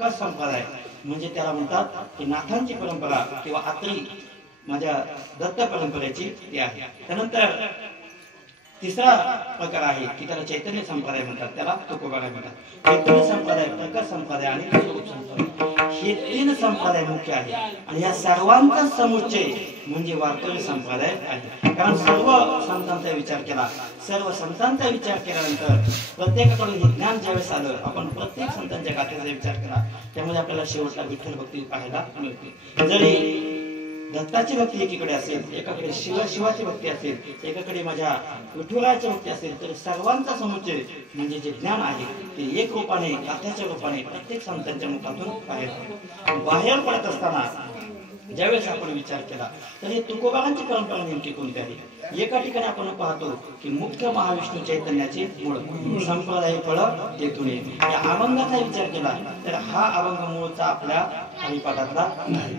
प्रकाश संप्रदाय म्हणजे त्याला म्हणतात की नाथांची परंपरा किंवा आत्री माझ्या दत्त परंपरेची ती आहे। त्यानंतर तिसरा प्रकार आहे की त्याला चैतन्य संप्रदाय म्हणतात, त्याला तुकोबाराय म्हणतात। चैतन्य संप्रदाय, प्रकाश संप्रदाय आणि स्वरूप संप्रदाय हे तीन संप्रदाय मुख्य आहे आणि या सर्वांचा समुच्चय म्हणजे वारकरी संप्रदाय आहे। कारण सर्व संतांचा विचार केला, सर्व संतांचा विचार केल्यानंतर प्रत्येकाकडे हे ज्ञान ज्यावेळेस आलं, आपण प्रत्येक संतांच्या गाथेचा विचार केला, त्यामुळे आपल्याला शेवटला विठ्ठल भक्ती पाहायला मिळते। जरी दत्ताची भक्ती एकीकडे असेल, एकाकडे शिवाची भक्ती असेल, एकाकडे माझ्या विठुरायाची भक्ती असेल, तर सर्वांचा समुच्चय म्हणजे जे ज्ञान आहे ते एक रूपाने, गाथ्याच्या रूपाने प्रत्येक संतांच्या मुखातून बाहेर पडत असताना ज्यावेळेस आपण विचार केला तर हे तुकोबारांची परंपरा नेमकी कोणती आहे। एका ठिकाणी आपण पाहतो की मुख्य महाविष्णू चैतन्याचे मूळ संप्रदाय फळ येथून येते। या अभंगाचा विचार केला तर हा अभंग मूळचा आपल्या हरिपाठातला नाही,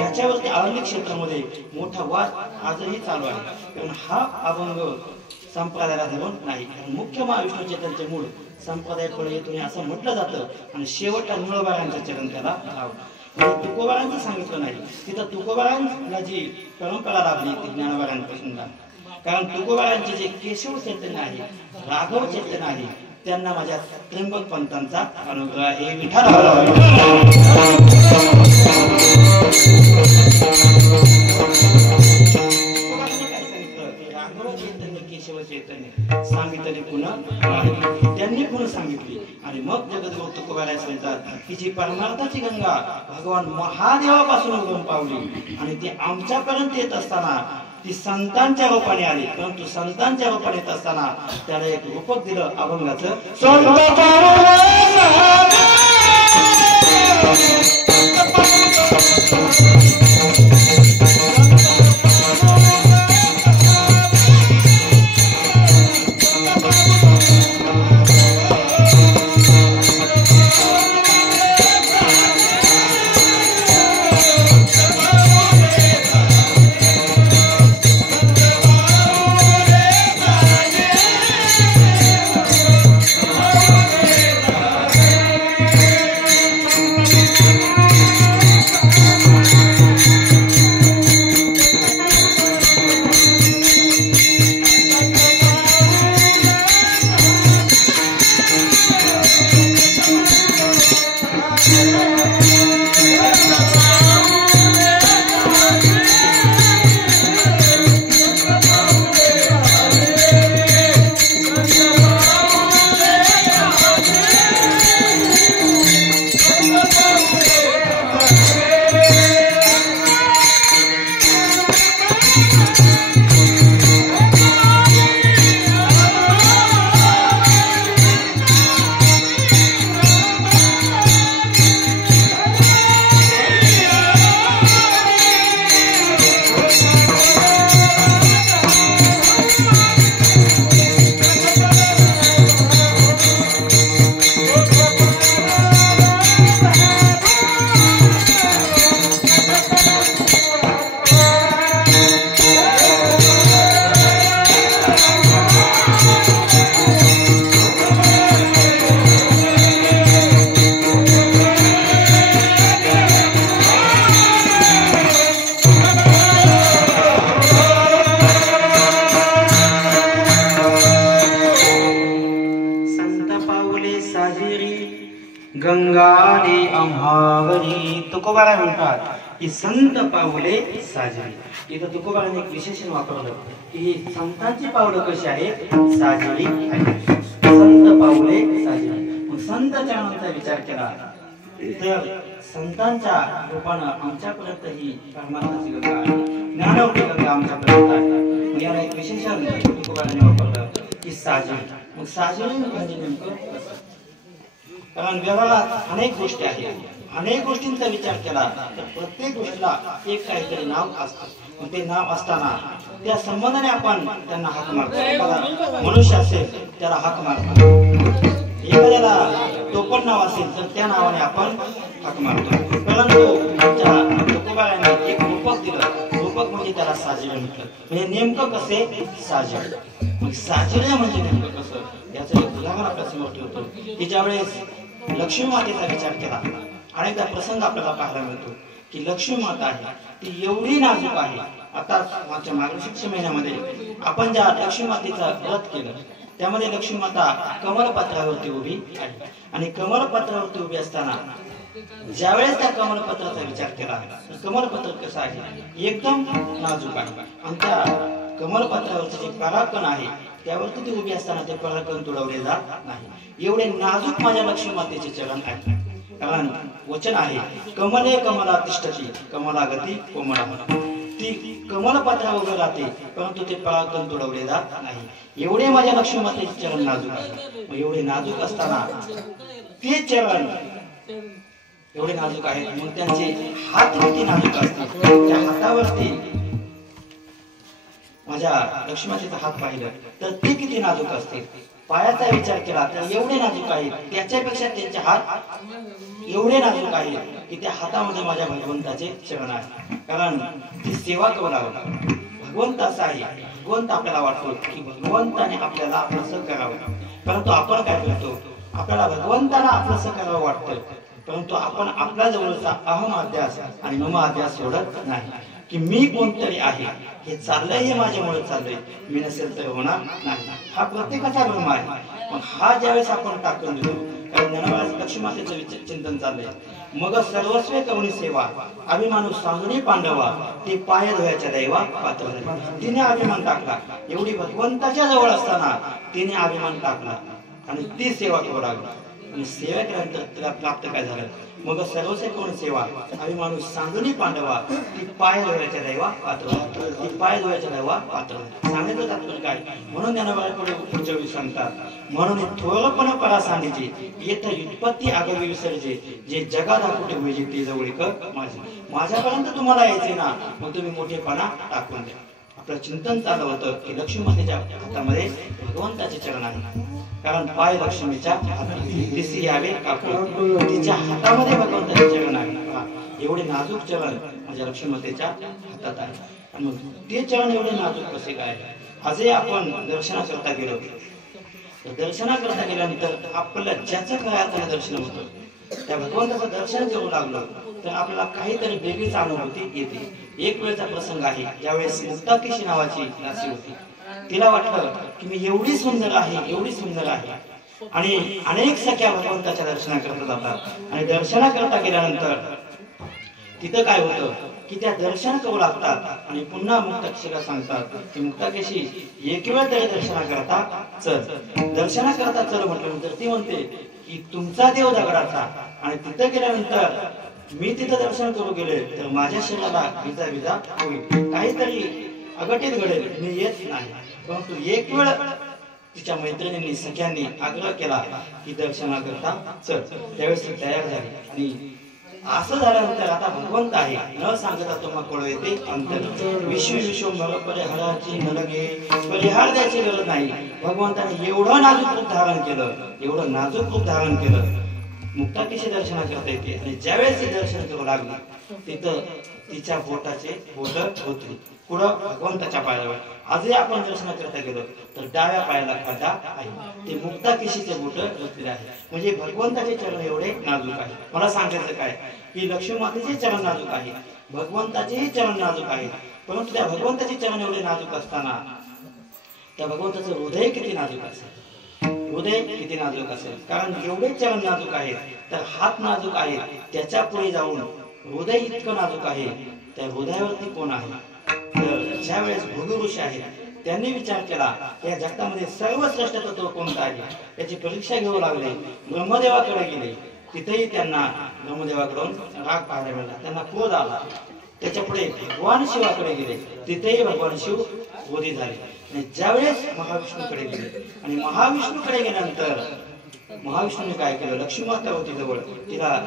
याच्यावरती आळंदी क्षेत्रामध्ये मोठा वाद आजही चालू आहे। कारण हा अभंग संप्रदायाला धरून नाही, मुख्य महाविष्णू चैतन्याचे मूळ संप्रदाय फळ येथून असं म्हटलं जातं आणि शेवटला निळोबारांच्या चरण त्याला लाव तुकोबारांचं सांगितलं नाही। तिथं तुकोबारांना जी परंपरा लाभली ती ज्ञानोबारांपासून लाभली। कारण तुकोबारांचे जे केशव चैतन्य आहे, राघव चैतन्य आहे, त्यांना माझ्या त्र्यंबक पंतांचा अनुग्रह आहे। विठ्ठल केशव चैतन्य सांगितले पुन्हा त्यांनी पुन्हा सांगितली आणि मग जगद्गुरु तुकोबाराय सांगतात की जी परमार्थाची गंगा भगवान महादेवापासून उगम पावली आणि ती आमच्यापर्यंत येत असताना ती संतांच्या रूपाने आली, परंतु संतांच्या रूपाने येत असताना त्याला एक रूपक दिलं अभंगाचं गंगाने आम्हावरी तुकोबाराय म्हणतात की संत पावले साजरी। इथं तुकोबाराने एक विशेषण वापरलं की संतांची पावलं कशी आहेत, साजरी आहेत, संत पावले साजरी। मग संत चरणांचा विचार केला तर संतांच्या रूपानं आमच्यापर्यंत ही परमार्थाची गंगा आहे, ज्ञानावरी गंगा आमच्यापर्यंत आहे। मग याला एक विशेषण तुकोबाराने वापरलं की साजरी। मग साजरी म्हणजे नेमकं कारण व्यवहारात अनेक गोष्टी आहेत, अनेक गोष्टींचा विचार केला तर प्रत्येक गोष्टीला एक काहीतरी नाव असतं, ते नाव असताना त्या संबंधाने आपण त्यांना हाक मारतो। मनुष्य असेल त्याला हाक मारतो, एखाद्याला टोपण नाव असेल तर त्या नावाने आपण हाक मारतो। परंतु तुकोबाराने एक रूपक दिलं, रूपक म्हणजे त्याला साजरे म्हटलं। म्हणजे नेमकं कसे साजरे, साजरे म्हणजे नेमकं कसं याचं एक उदाहरण आपल्या समोर ठेवतो की ज्यावेळेस लक्ष्मी मातेचा विचार केला अनेकदा प्रसंग आपल्याला पाहायला मिळतो की लक्ष्मी माता आहे ती एवढी नाजूक आहे. आता मागच्या मार्गशीर्ष महिन्यामध्ये आपण ज्या लक्ष्मी मातेचा व्रत केलं त्यामध्ये लक्ष्मी माता कमलपत्रावरती उभी आहे आणि कमलपत्रावरती उभी असताना ज्यावेळेस त्या कमलपत्राचा विचार केला तर कमलपत्र कसं आहे एकदम नाजूक आहे आणि त्या कमलपत्रावरचे जे परागकण आहे त्यावरती ती उभी असताना ते परागकण तुडवले जात नाही. एवढे नाजूक माझ्या लक्ष्मी मातेचे चरण आहे. कारण वचन आहे कमले कमला तिष्ठती कमलागती कोमला. ती कमलपत्रावर उभे राहते परंतु ते परागकण तुडवले जात नाही. एवढे माझ्या लक्ष्मी मातेचे चरण नाजूक आहे. एवढे नाजूक असताना ते चरण एवढे नाजूक आहेत मग त्यांचे हात किती नाजूक असतील. त्या हातावरती माझ्या लक्ष्मी मातेचा हात पाहिलं तर ते किती नाजूक असतील. पायाचा विचार केला तर एवढे नाजूक आहेत. त्याच्यापेक्षा त्यांचे हात एवढे नाजूक आहेत की त्या हातामध्ये माझ्या भगवंताचे चरण आहे. कारण ती सेवा करू लागला. भगवंत असा आहे भगवंत आपल्याला वाटतो की भगवंताने आपल्याला आपलंसं करावं परंतु आपण काय करतो आपल्याला भगवंताला आपलंसं करावं वाटतं परंतु आपण आपल्या जवळचा अहम अध्यास आणि मम अध्यास सोडत नाही की मी कोणतरी आहे हे चाललंय हे माझ्यामुळे चाललंय मी नसेल तर होणार नाही. हा प्रत्येकाचा भ्रम आहे. मग हा ज्यावेळेस आपण टाकून देतो कारण ज्ञानवास लक्ष्मी मातेचं चिंतन चाललंय मग सर्वस्व कवणी सेवा अभिमानू सांगणे पांडवा ते पाय धुयाच्या दैवा पात्र. तिने अभिमान टाकला. एवढी भगवंताच्या जवळ असताना तिने अभिमान टाकला आणि ती सेवा करू लागली आणि सेवा केल्यानंतर तिला प्राप्त काय झालं मग सर्वस्व कवणी सेवा अभिमानू सांगणे पांडवा ती पाय धुयाच्या दैवा पात्र. ती पाय धुयाच्या दैवा पात्र सांगायचं तात्पर्य काय म्हणून ज्ञानवास पुढच्या वेळी सांगतात म्हणून थोरपण परा सांगायचे येथ व्युत्पत्ती आगवी विसर्जे जे जगात कुठे होईल ते जवळ माझे. माझ्यापर्यंत तुम्हाला यायचे ना मग तुम्ही मोठेपणा टाकून द्या. आपलं चिंतन चालू होतं की लक्ष्मी मातेच्या हातामध्ये भगवंताचे चरण आहे. कारण पाय लक्ष्मीच्या हाती यावे काकू तिच्या हातामध्ये भगवंताचे चरण आहे. एवढे नाजूक चरण माझ्या लक्ष्मी मातेच्या हातात आहे. आणि मग ते चरण एवढे नाजूक कसे काय. आजही आपण दर्शनाकरता गेलो दर्शनाकरता गेल्यानंतर आपल्याला ज्याचं खऱ्या अर्थाने दर्शन होतं त्या भगवंताचं दर्शन करू लागलं तर आपल्याला काहीतरी वेगळीच अनुभूती येते. एक वेळचा प्रसंग आहे ज्यावेळेस मुक्ताकेशी नावाची दासी होती. तिला वाटलं की मी एवढी सुंदर आहे एवढी सुंदर आहे आणि अनेक सख्या भगवंताच्या दर्शनाकरता जातात आणि दर्शनाकरता गेल्यानंतर तिथं काय होतं की त्या दर्शन करू लागतात आणि पुन्हा मुक्ताकेशीला सांगतात की मुक्ताकेशी एक वेळ तरी दर्शनाकरता चल. दर्शनाकरता चल म्हटल्यानंतर ती म्हणते की तुमचा देव दगडाचा आणि तिथं गेल्यानंतर मी तिथं दर्शन करू गेले तर माझ्या शरीराला विजा विजा होईल काहीतरी अघटित घडेल मी येत नाही. परंतु एक वेळ तिच्या मैत्रिणींनी सगळ्यांनी आग्रह केला की दर्शनाकरता चल. त्यावेळेस ती तयार झाली आणि असं झाल्यानंतर आता भगवंत आहे न सांगता तुम्हा कळू येते अंतर विश्व विश्वंभर परिहाराची न लगे परिहार द्यायची गरज नाही. भगवंताने एवढं नाजूक रूप धारण केलं एवढं नाजूक रूप धारण केलं मुक्ताकेशी दर्शना करता येते आणि ज्यावेळेस ती दर्शन करू लागली तिथं तिच्या बोटाचे बोट होती पुढं भगवंताच्या पायावर. आजही आपण दर्शन करता गेलो तर डाव्या पायाला खड्डा आहे ते मुक्ताकेशीचे बोट होते आहे. म्हणजे भगवंताचे चरण एवढे नाजूक आहे. मला सांगायचं काय की लक्ष्मी मातेचे चरण नाजूक आहे भगवंताचेही चरण नाजूक आहे. परंतु त्या भगवंताचे चरण एवढे नाजूक असताना त्या भगवंताचं हृदय किती नाजूक असेल. हृदय किती नाजूक असेल. कारण एवढे चरण नाजूक आहेत तर हात नाजूक आहे त्याच्या पुढे जाऊन हृदय इतकं नाजूक आहे. त्या हृदयावरती कोण आहे तर ज्या वेळेस भृगु ऋषी आहेत त्यांनी विचार केला या जगतामध्ये सर्वश्रेष्ठ तत्व कोणतं आहे याची परीक्षा घेऊ लागले. ब्रह्मदेवाकडे गेले तिथेही त्यांना ब्रह्मदेवाकडून राग पाहायला मिळाला त्यांना क्रोध आला. त्याच्या पुढे भगवान शिवाकडे गेले तिथेही भगवान शिव क्रोधी झाले. आणि ज्यावेळेस महाविष्णूकडे गेले आणि महाविष्णूकडे गेल्यानंतर महाविष्णूने काय केलं लक्ष्मी माता होती जवळ तिला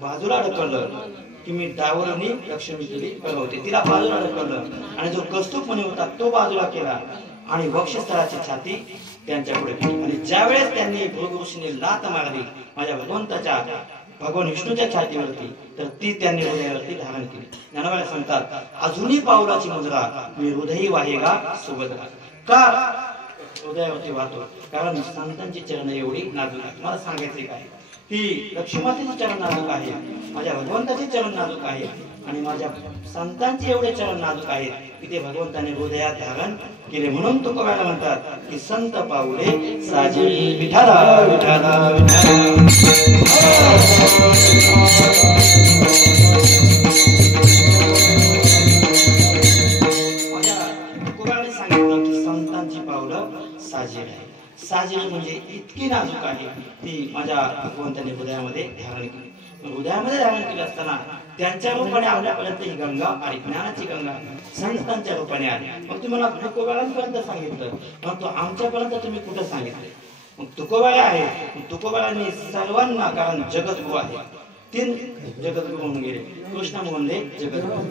बाजूला ढकललं की मी डावरणी लक्ष्मी केली होती तिला बाजूला ढकललं आणि जो कौस्तुभ मुनी होता तो बाजूला केला आणि वक्षस्थळाची छाती त्यांच्या पुढे केली. आणि ज्यावेळेस त्यांनी भृगु ऋषीने लात मारली माझ्या भगवंताच्या भगवान विष्णूच्या छातीवरती तर ती त्यांनी हृदयावरती धारण केली. ज्ञानवाला सांगतात अजूनही पावलाची मुद्रा मी हृदयी वाहेगा सोबत का हृदयावरती वाहतो कारण संतांची चरण एवढी नाजूक आहेत. मला सांगायचे काय ती लक्ष्मीमातेचे चरण नाजूक आहे, माझ्या भगवंताचे चरण नाजूक आहे आणि माझ्या संतांचे एवढे चरण नाजूक आहेत की ते भगवंताने हृदयात धारण केले. म्हणून तुकोबाला म्हणतात की संत पाऊले साजिरी विठाला विठाला माझ्या तुकोबाने सांगितलं की संतांची पावलं साजिर आहे. साजिर म्हणजे इतकी नाजूक आहे ती माझ्या भगवंताने हृदयामध्ये धारण केली. हृदयामध्ये धारण केली असताना त्यांच्या रूपाने आपल्यापर्यंत ही गंगा आली, ज्ञानाची गंगा संतांच्या रूपाने आली. मग तुम्हाला तुकोबारांपर्यंत सांगितलं, मग तो आमच्यापर्यंत तुम्ही कुठं सांगितले? मग तुकोबारा आहे, तुकोबारांनी सर्वांना, कारण जगद्गुरु आहे, 3 जगद्गुरु होऊन गेले. कृष्ण मोहनले जगद्गुरु,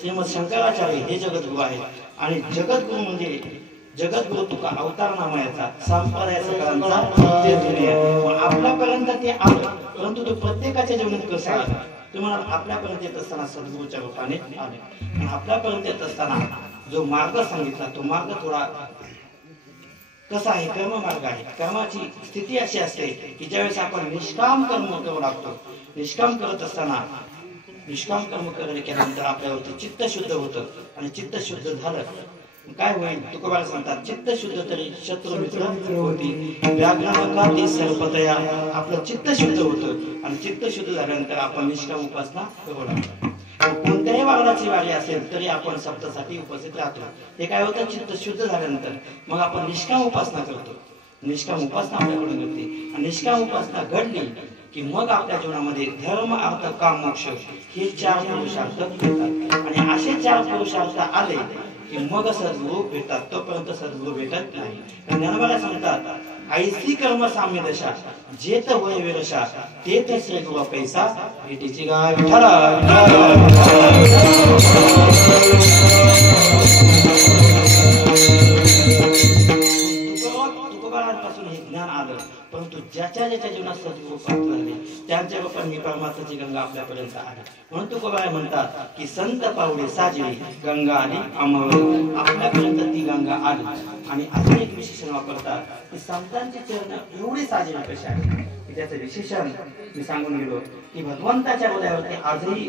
श्रीमद शंकराचार्य हे जगद्गुरु आहे आणि जगद्गुरु म्हणजे जगद्गुरु तुका अवतार नामायाचा संप्रदाय सगळ्यांचा आपल्यापर्यंत ते आलं. परंतु तो प्रत्येकाच्या जीवनात कसा आला? तुम्हाला आपल्यापर्यंत येत असताना सद्गुरूच्या रूपाने आले आणि आपल्यापर्यंत येत असताना जो मार्ग सांगितला तो मार्ग थोडा कसा आहे? कर्म मार्ग आहे. कर्माची स्थिती अशी असते की ज्यावेळेस आपण निष्काम कर्म करू लागतो, निष्काम करत असताना निष्काम कर्म केल्यानंतर आपल्यावरती चित्त शुद्ध होतं आणि चित्त शुद्ध झालं काय होईल? तुकोबारा सांगतात चित्त शुद्ध तरी शत्रू मित्र होती व्याघ्रावकाती सर्पतया. आपलं चित्त शुद्ध होतं आणि चित्त शुद्ध झाल्यानंतर आपण निष्काम उपासना करू लागतो. कोणत्याही वागण्याची वारी असेल तरी आपण सप्तासाठी उपस्थित राहतो. हे काय होतं? चित्त शुद्ध झाल्यानंतर मग आपण निष्काम उपासना करतो. निष्काम उपासना आपल्याकडून घडते आणि निष्काम उपासना घडली की मग आपल्या जीवनामध्ये धर्म अर्थ काम मोक्ष हे 4 पुरुषार्थ भेटतात आणि असे 4 पुरुषार्थ आले की मग सद्गुरु भेटतात. तोपर्यंत सद्गुरु भेटत नाही. ज्ञानोबाला सांगतात ऐसी कर्म साम्य दशा जेत होय विरशा तेथ श्री गुरु पैसा भेटीची गाय विठाला तुकोबारांपासून हे ज्ञान आलं. परंतु ज्याच्या ज्याच्या जीवनात सद्गुरु प्राप्त झाले त्यांच्या रूपाने परमार्थाची गंगा आपल्यापर्यंत आली. म्हणून तुकोबारा म्हणतात की संत पावले साजिरी गंगा आली आम्हावर. आपल्यापर्यंत ती गंगा आली. आणि अजून एक विशेषण वापरतात की संतांचे चरण एवढे साजिरी कसे आहे की त्याचं विशेषण मी सांगून गेलो की भगवंताच्या हृदयावरती आजही